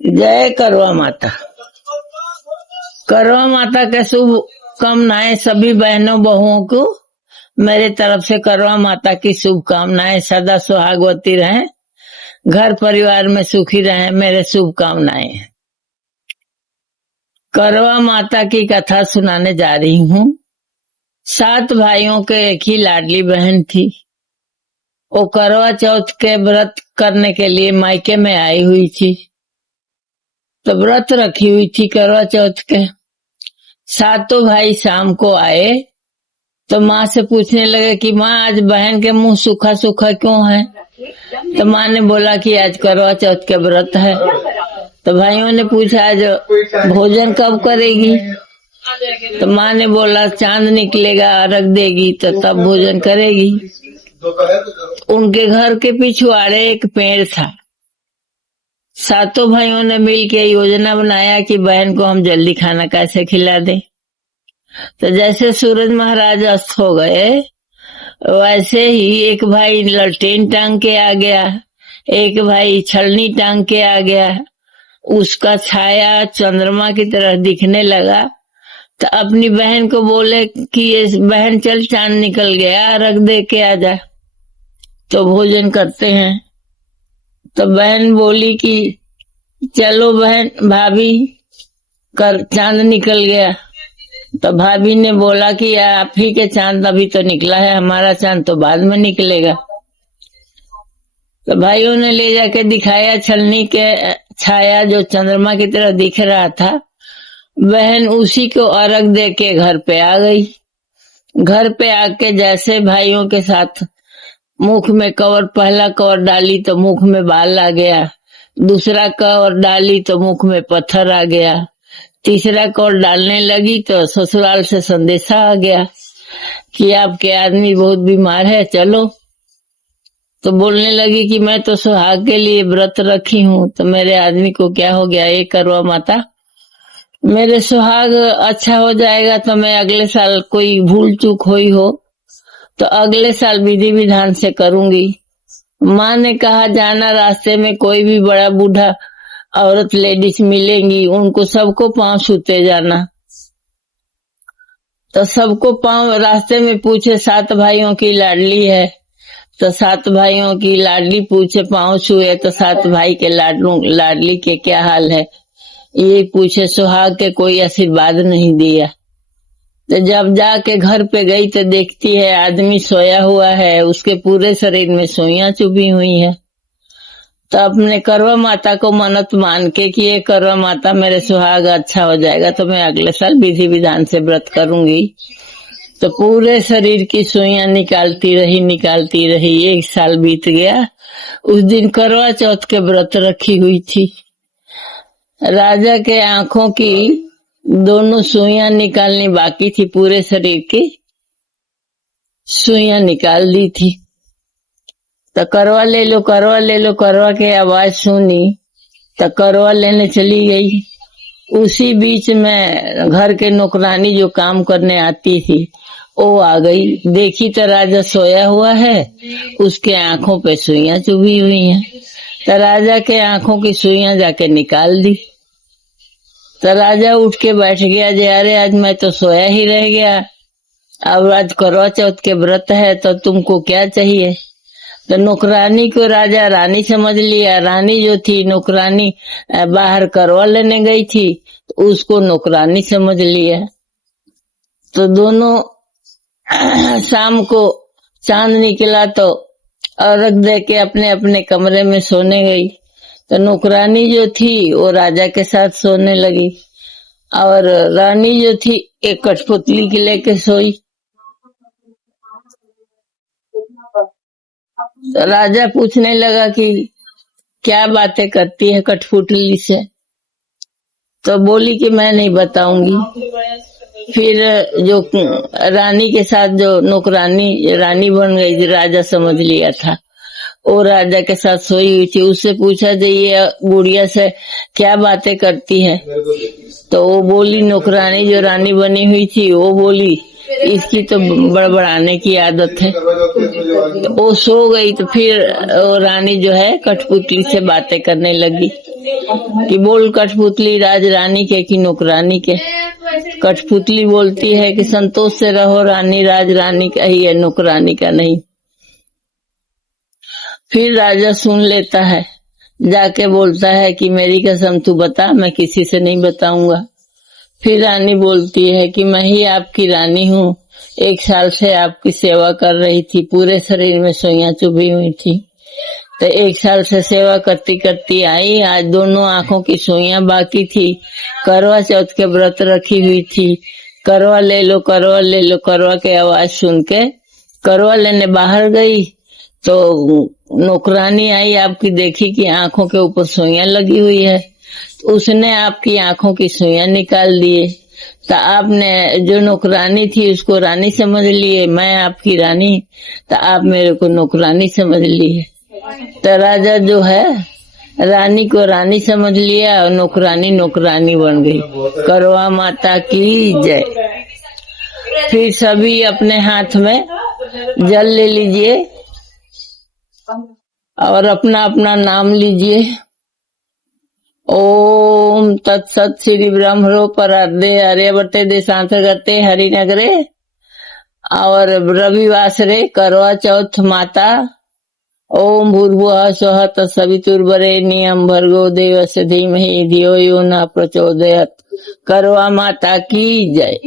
जय करवा माता। करवा माता के शुभ कामनाएं सभी बहनों बहुओं को मेरे तरफ से करवा माता की शुभकामनाएं। सदा सुहागवती रहें, घर परिवार में सुखी रहें, मेरे शुभकामनाएं। करवा माता की कथा सुनाने जा रही हूँ। 7 भाइयों के एक ही लाडली बहन थी। वो करवा चौथ के व्रत करने के लिए मायके में आई हुई थी, तो व्रत रखी हुई थी करवा चौथ के। 7 भाई शाम को आए तो माँ से पूछने लगे कि माँ आज बहन के मुंह सूखा सूखा क्यों है। तो माँ ने बोला कि आज करवा चौथ के व्रत है। तो भाइयों ने पूछा आज भोजन कब करेगी। तो माँ ने बोला चांद निकलेगा अर्घ देगी तो तब भोजन करेगी। उनके घर के पिछवाड़े एक पेड़ था। 7 भाइयों ने मिलकर योजना बनाया कि बहन को हम जल्दी खाना कैसे खिला दें। तो जैसे सूरज महाराज अस्त हो गए वैसे ही एक भाई ललटेन टांग के आ गया, एक भाई छलनी टांग के आ गया। उसका छाया चंद्रमा की तरह दिखने लगा। तो अपनी बहन को बोले कि ये बहन चल चांद निकल गया, अर्घ दे के आ जा तो भोजन करते हैं। तो बहन बोली कि चलो बहन भाभी कर चांद निकल गया। तो भाभी ने बोला कि आप ही के चांद अभी तो निकला है, हमारा चांद तो बाद में निकलेगा। तो भाइयों ने ले जाके दिखाया छलनी के छाया जो चंद्रमा की तरह दिख रहा था। बहन उसी को अर्घ दे के घर पे आ गई। घर पे आके जैसे भाइयों के साथ मुख में कवर, पहला कवर डाली तो मुख में बाल आ गया, दूसरा कवर डाली तो मुख में पत्थर आ गया, तीसरा कवर डालने लगी तो ससुराल से संदेशा आ गया कि आपके आदमी बहुत बीमार है, चलो। तो बोलने लगी कि मैं तो सुहाग के लिए व्रत रखी हूँ, तो मेरे आदमी को क्या हो गया। ये करवा माता मेरे सुहाग अच्छा हो जाएगा तो मैं अगले साल कोई भूल चूक हुई हो तो अगले साल विधि विधान से करूंगी। माँ ने कहा जाना रास्ते में कोई भी बड़ा बूढ़ा औरत लेडीज मिलेंगी, उनको सबको पांव छूते जाना। तो सबको पांव रास्ते में पूछे 7 भाइयों की लाडली है, तो 7 भाइयों की लाडली पूछे पांव छुए तो 7 भाई के लाडली के क्या हाल है ये पूछे, सुहाग के कोई आशीर्वाद नहीं दिया। तो जब जाके घर पे गई तो देखती है आदमी सोया हुआ है, उसके पूरे शरीर में सुइयां चुभी हुई है। तो अपने करवा माता को मन्नत मान के कि ये करवा माता मेरे सुहाग अच्छा हो जाएगा तो मैं अगले साल विधि विधान से व्रत करूंगी। तो पूरे शरीर की सुइयां निकालती रही। 1 साल बीत गया। उस दिन करवा चौथ के व्रत रखी हुई थी। राजा के आंखों की दोनों सुइयां निकालनी बाकी थी, पूरे शरीर की सुइयां निकाल दी थी। तो करवा ले लो करवा ले लो करवा के आवाज सुनी तो करवा लेने चली गई। उसी बीच में घर के नौकरानी जो काम करने आती थी वो आ गई। देखी तो राजा सोया हुआ है, उसके आंखों पे सुइयां चुभी हुई हैं। तो राजा के आंखों की सुइयां जाके निकाल दी। तो राजा उठ के बैठ गया जे अरे आज मैं तो सोया ही रह गया, अब आज करवा चौथ के व्रत है तो तुमको क्या चाहिए। तो नौकरानी को राजा रानी समझ लिया। रानी जो थी नौकरानी बाहर करवा लेने गई थी तो उसको नौकरानी समझ लिया। तो दोनों शाम को चांद निकला तो अर्घ दे के अपने अपने कमरे में सोने गई। तो नौकरानी जो थी वो राजा के साथ सोने लगी और रानी जो थी एक कठपुतली के लेके सोई। तो राजा पूछने लगा कि क्या बातें करती है कठपुतली से। तो बोली कि मैं नहीं बताऊंगी। फिर जो रानी के साथ जो नौकरानी रानी बन गई, राजा समझ लिया था, वो राजा के साथ सोई हुई थी। उससे पूछा ये बुढ़िया से क्या बातें करती है। तो वो बोली, नौकरानी जो रानी बनी हुई थी वो बोली इसकी तो बड़बड़ाने की आदत है। तो वो सो गई। तो फिर वो रानी जो है कठपुतली से बातें करने लगी। कि बोल कठपुतली राज रानी के कि नौकरानी के। कठपुतली बोलती है कि संतोष से रहो रानी, राज रानी का ही है, नौकरानी का नहीं। फिर राजा सुन लेता है, जाके बोलता है कि मेरी कसम तू बता, मैं किसी से नहीं बताऊंगा। फिर रानी बोलती है कि मैं ही आपकी रानी हूँ, 1 साल से आपकी सेवा कर रही थी, पूरे शरीर में सुइयां चुभी हुई थी, तो 1 साल से सेवा करती करती आई, आज दोनों आंखों की सुइयां बाकी थी, करवा चौथ के व्रत रखी हुई थी, करवा ले लो, करवा ले लो। करवा के आवाज सुन के करवा लेने बाहर गई तो नौकरानी आई, आपकी देखी कि आंखों के ऊपर सुइयां लगी हुई है, तो उसने आपकी आंखों की सुइयां निकाल दिए। तो आपने जो नौकरानी थी उसको रानी समझ लिए, मैं आपकी रानी, तो आप मेरे को नौकरानी समझ लिए। तो राजा जो है रानी को रानी समझ लिया और नौकरानी नौकरानी बन गई। करवा माता की जय। फिर सभी अपने हाथ में जल ले लीजिए और अपना अपना नाम लीजिए। ओम तत्सत श्री ब्रह्मणो परार्धे आर्यवर्ते देशांतर्गते हरिनगरे और रविवासरे करवा चौथ माता। ओम भूर्भुवः स्वः तत्सवितुर्वरेण्यं भर्गो देवस्य धीमहि धियो यो न प्रचोदयात्। करवा माता की जय।